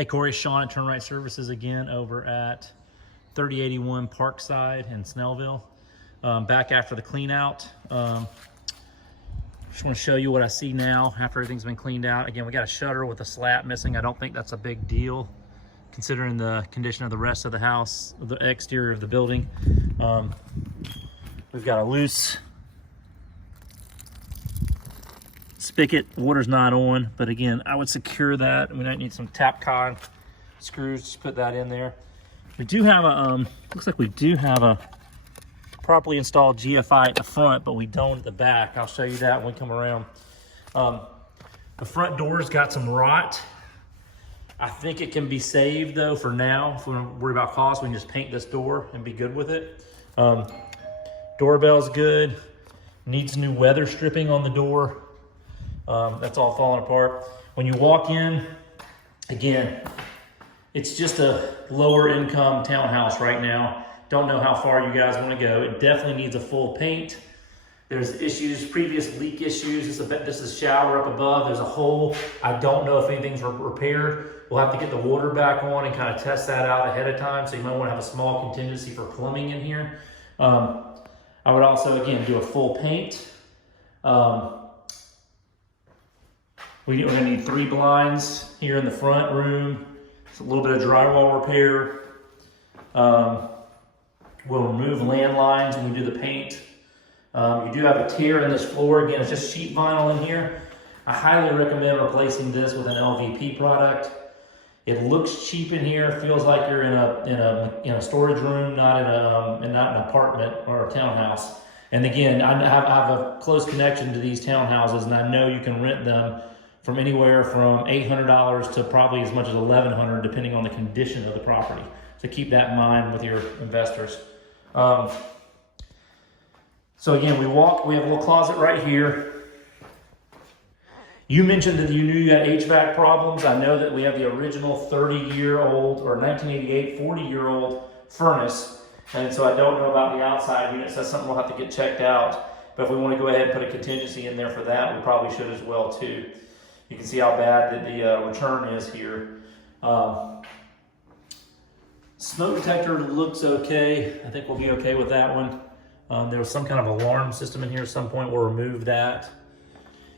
Hey Corey, Sean at Turn Right Services again over at 3081 Parkside in Snellville. Back after the clean out. Just want to show you what I see now after everything's been cleaned out. Again, we got a shutter with a slat missing. I don't think that's a big deal considering the condition of the rest of the house, the exterior of the building. We've got a loose spigot. Water's not on, but again, I would secure that. We might need some Tapcon screws. Just put that in there. We do have a looks like we do have a properly installed GFI at the front, but we don't at the back. I'll show you that when we come around. The front door's got some rot. I think it can be saved though for now. If we don't worry about cost, we can just paint this door and be good with it. Doorbell's good. Needs new weather stripping on the door. That's all falling apart. When you walk in, again, it's just a lower income townhouse right now. Don't know how far you guys want to go. It definitely needs a full paint. There's issues, previous leak issues. This is shower up above. There's a hole. I don't know if anything's repaired. We'll have to get the water back on and kind of test that out ahead of time. So you might want to have a small contingency for plumbing in here. I would also, again, do a full paint. We're gonna need 3 blinds here in the front room. It's a little bit of drywall repair. We'll remove landlines when we do the paint. You do have a tear in this floor. Again, it's just sheet vinyl in here. I highly recommend replacing this with an LVP product. It looks cheap in here. Feels like you're in a storage room, not in an apartment or a townhouse. And again, I have a close connection to these townhouses, and I know you can rent them from anywhere from $800 to probably as much as $1,100, depending on the condition of the property. So keep that in mind with your investors. So again, we have a little closet right here. You mentioned that you knew you had HVAC problems. I know that we have the original 30-year-old or 1988 40-year-old furnace. And so I don't know about the outside units. That's something we'll have to get checked out. But if we want to go ahead and put a contingency in there for that, we probably should as well too. You can see how bad the return is here. Smoke detector looks okay. I think we'll be okay with that one. There was some kind of alarm system in here at some point. We'll remove that.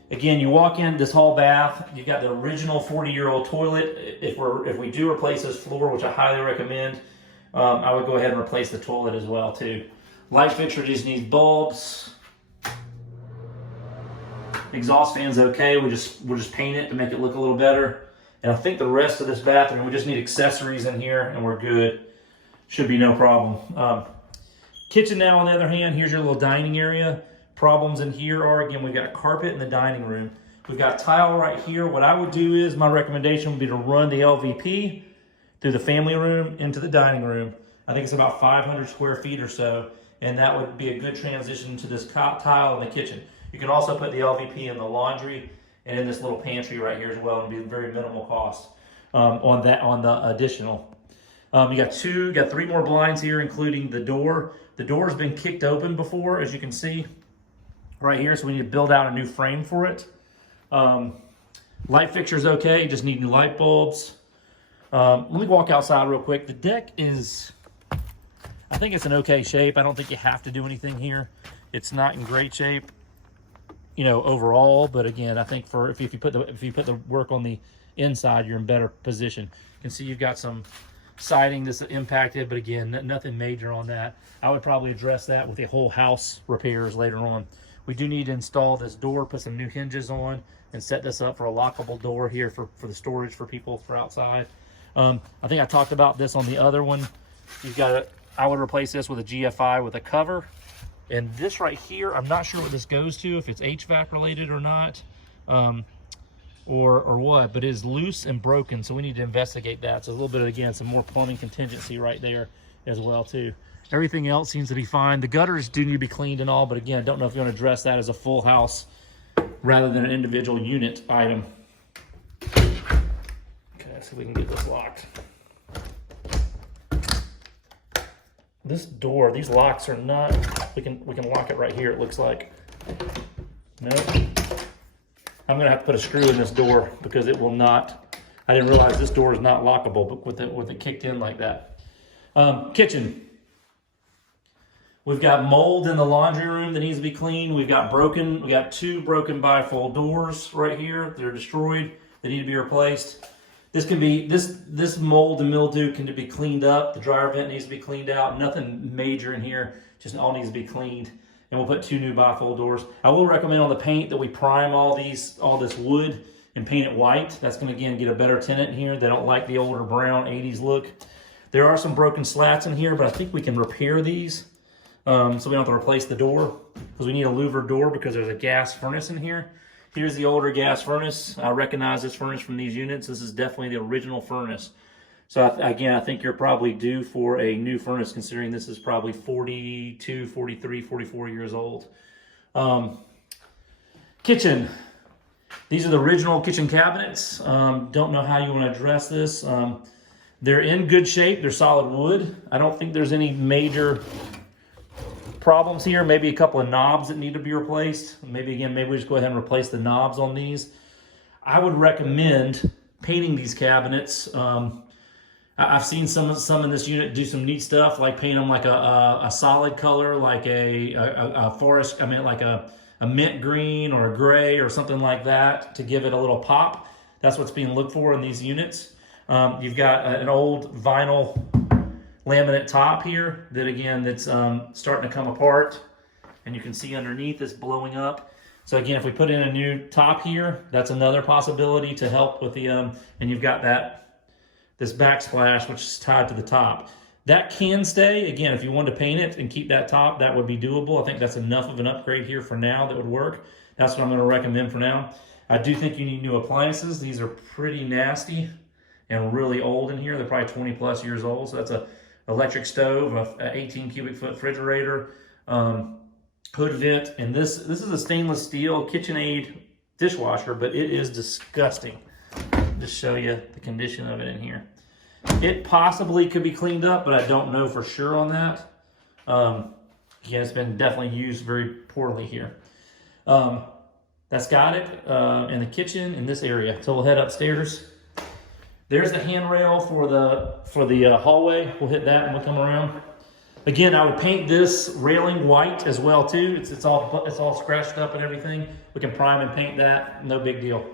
Again, you walk in this hall bath, you got the original 40-year-old toilet. If we do replace this floor, which I highly recommend, I would go ahead and replace the toilet as well too. Light fixture just needs bulbs. Exhaust fan's okay. We'll just paint it to make it look a little better. And I think the rest of this bathroom, we just need accessories in here and we're good. Should be no problem. Kitchen now, on the other hand, here's your little dining area. Problems in here are, again, we've got carpet in the dining room. We've got tile right here. What I would do is, my recommendation would be to run the LVP through the family room into the dining room. I think it's about 500 square feet or so, and that would be a good transition to this tile in the kitchen. You can also put the LVP in the laundry and in this little pantry right here as well, and be very minimal cost on the additional. You got 3 more blinds here, including the door. The door's been kicked open before, as you can see right here, so we need to build out a new frame for it. Light fixture's okay, just need new light bulbs. Let me walk outside real quick. The deck is, I think it's in okay shape. I don't think you have to do anything here. It's not in great shape, you know, overall, but again, I think for if you put the work on the inside, you're in better position. You can see you've got some siding that's impacted, but again, nothing major on that. I would probably address that with the whole house repairs later on. We do need to install this door, put some new hinges on, and set this up for a lockable door here for the storage for people for outside. I think I talked about this on the other one. I would replace this with a GFI with a cover. And this right here, I'm not sure what this goes to, if it's HVAC related or not, or what, but it is loose and broken, so we need to investigate that. So a little bit of, again, some more plumbing contingency right there as well too. Everything else seems to be fine. The gutters do need to be cleaned and all, but again, I don't know if you want to address that as a full house rather than an individual unit item. Okay, let's see if we can get this locked. This door, these locks are not, we can lock it right here, it looks like. Nope. I'm gonna have to put a screw in this door because it will not I didn't realize this door is not lockable, but with it kicked in like that. Kitchen. We've got mold in the laundry room that needs to be cleaned. We got 2 broken bifold doors right here. They're destroyed. They need to be replaced. This mold and mildew can be cleaned up. The dryer vent needs to be cleaned out. Nothing major in here. Just all needs to be cleaned. And we'll put 2 new bifold doors. I will recommend on the paint that we prime all this wood and paint it white. That's going to, again, get a better tenant in here. They don't like the older brown 80s look. There are some broken slats in here, but I think we can repair these. So we don't have to replace the door, because we need a louvered door because there's a gas furnace in here. Here's the older gas furnace. I recognize this furnace from these units. This is definitely the original furnace. So again, I think you're probably due for a new furnace, considering this is probably 42, 43, 44 years old. Kitchen. These are the original kitchen cabinets. Don't know how you want to address this. They're in good shape. They're solid wood. I don't think there's any major problems here. Maybe a couple of knobs that need to be replaced. Maybe we just go ahead and replace the knobs on these. I would recommend painting these cabinets. I've seen some in this unit do some neat stuff, like paint them like a solid color, like a forest. I mean, like a mint green or a gray or something like that to give it a little pop. That's what's being looked for in these units. You've got an old vinyl laminate top here that, again, that's starting to come apart, and you can see underneath it's blowing up. So again, if we put in a new top here, that's another possibility to help with the and you've got this backsplash which is tied to the top. That can stay. Again, if you wanted to paint it and keep that top, that would be doable. I think that's enough of an upgrade here for now that would work. That's what I'm going to recommend for now. I do think you need new appliances. These are pretty nasty and really old in here. They're probably 20 plus years old. So that's a electric stove, a 18 cubic foot refrigerator, hood vent, and this is a stainless steel KitchenAid dishwasher, but it is disgusting. Just show you the condition of it in here. It possibly could be cleaned up, but I don't know for sure on that. Yeah, it's been definitely used very poorly here. That's got it in the kitchen in this area. So we'll head upstairs. There's the handrail for the hallway. We'll hit that and we'll come around. Again, I would paint this railing white as well too. It's all scratched up and everything. We can prime and paint that. No big deal.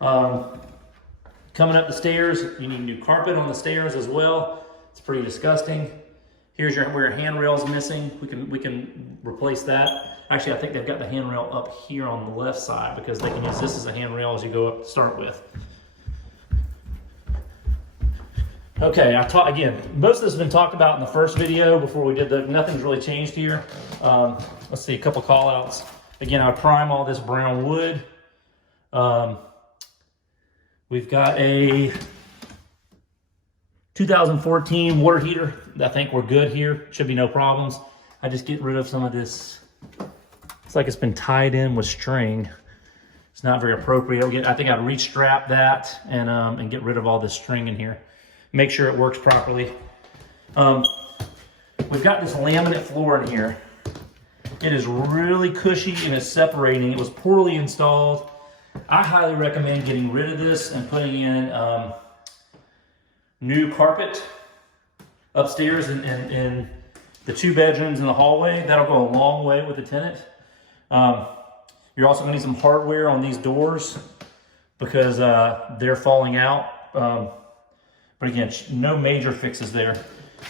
Coming up the stairs, you need new carpet on the stairs as well. It's pretty disgusting. Here's where your handrail's missing. We can replace that. Actually, I think they've got the handrail up here on the left side because they can use this as a handrail as you go up to start with. Okay, again, most of this has been talked about in the first video before we did nothing's really changed here. Let's see, a couple call outs. Again, I prime all this brown wood. We've got a 2014 water heater. I think we're good here. Should be no problems. I just get rid of some of this. It's like it's been tied in with string. It's not very appropriate. I think I'd restrap that and get rid of all this string in here. Make sure it works properly. We've got this laminate floor in here. It is really cushy and it's separating. It was poorly installed. I highly recommend getting rid of this and putting in new carpet upstairs in the 2 bedrooms in the hallway. That'll go a long way with the tenant. You're also going to need some hardware on these doors because they're falling out. But again, no major fixes there.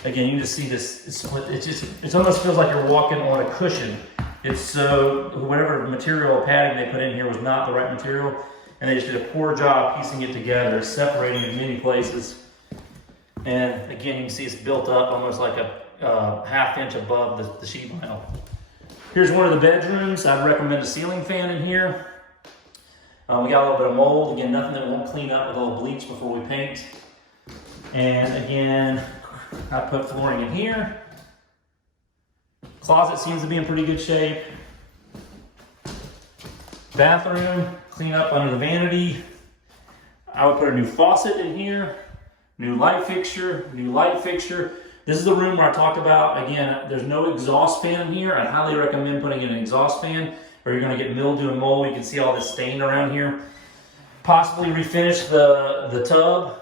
Again, you can just see this split. It almost feels like you're walking on a cushion. It's so, whatever material padding they put in here was not the right material, and they just did a poor job piecing it together, separating in many places. And again, you can see it's built up almost like a half-inch above the sheet vinyl. Here's one of the bedrooms. I'd recommend a ceiling fan in here. We got a little bit of mold. Again, nothing that won't clean up with a little bleach before we paint. And again, I put flooring in here. Closet seems to be in pretty good shape. Bathroom, clean up under the vanity. I would put a new faucet in here. New light fixture, new light fixture. This is the room where I talked about, again, there's no exhaust fan in here. I'd highly recommend putting in an exhaust fan or you're gonna get mildew and mold. You can see all this stain around here. Possibly refinish the tub.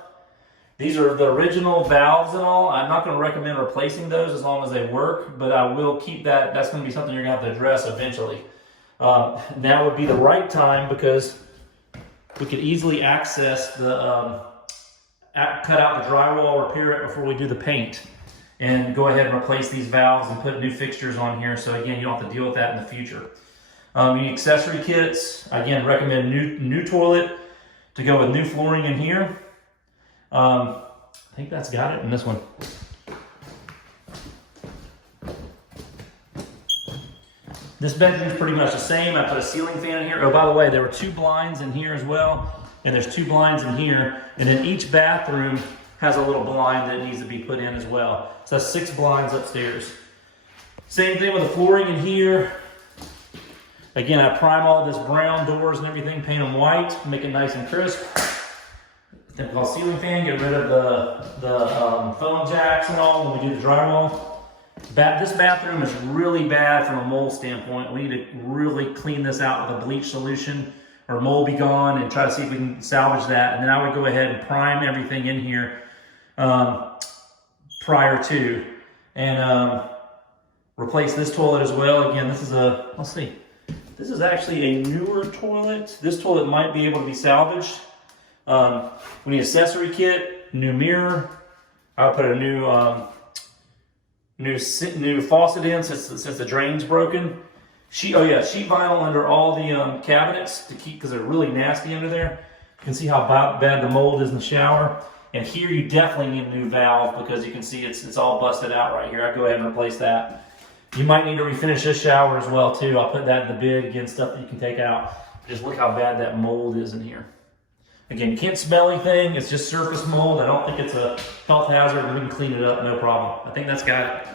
These are the original valves and all. I'm not going to recommend replacing those as long as they work, but I will keep that. That's going to be something you're going to have to address eventually. Now would be the right time because we could easily access the, cut out the drywall, repair it before we do the paint, and go ahead and replace these valves and put new fixtures on here. So again, you don't have to deal with that in the future. You need accessory kits. Again, recommend new toilet to go with new flooring in here. I think that's got it in this one. This bedroom is pretty much the same. I put a ceiling fan in here. Oh, by the way, there were 2 blinds in here as well, and there's 2 blinds in here, and then each bathroom has a little blind that needs to be put in as well. So that's 6 blinds upstairs. Same thing with the flooring in here. Again, I prime all this brown doors and everything, paint them white, make it nice and crisp. Typical ceiling fan, get rid of the phone jacks and all when we do the drywall. This bathroom is really bad from a mold standpoint. We need to really clean this out with a bleach solution or Mold Be Gone and try to see if we can salvage that. And then I would go ahead and prime everything in here prior to. And replace this toilet as well. Again, this is a, let's see. This is actually a newer toilet. This toilet might be able to be salvaged. We need accessory kit, new mirror. I'll put a new faucet in since the drain's broken. Sheet vinyl under all the cabinets to keep, because they're really nasty under there. You can see how bad the mold is in the shower. And here you definitely need a new valve because you can see it's all busted out right here. I'll go ahead and replace that. You might need to refinish this shower as well too. I'll put that in the bid. Again, stuff that you can take out. Just look how bad that mold is in here. Again, you can't smell anything. It's just surface mold. I don't think it's a health hazard. We can clean it up, no problem. I think that's got it.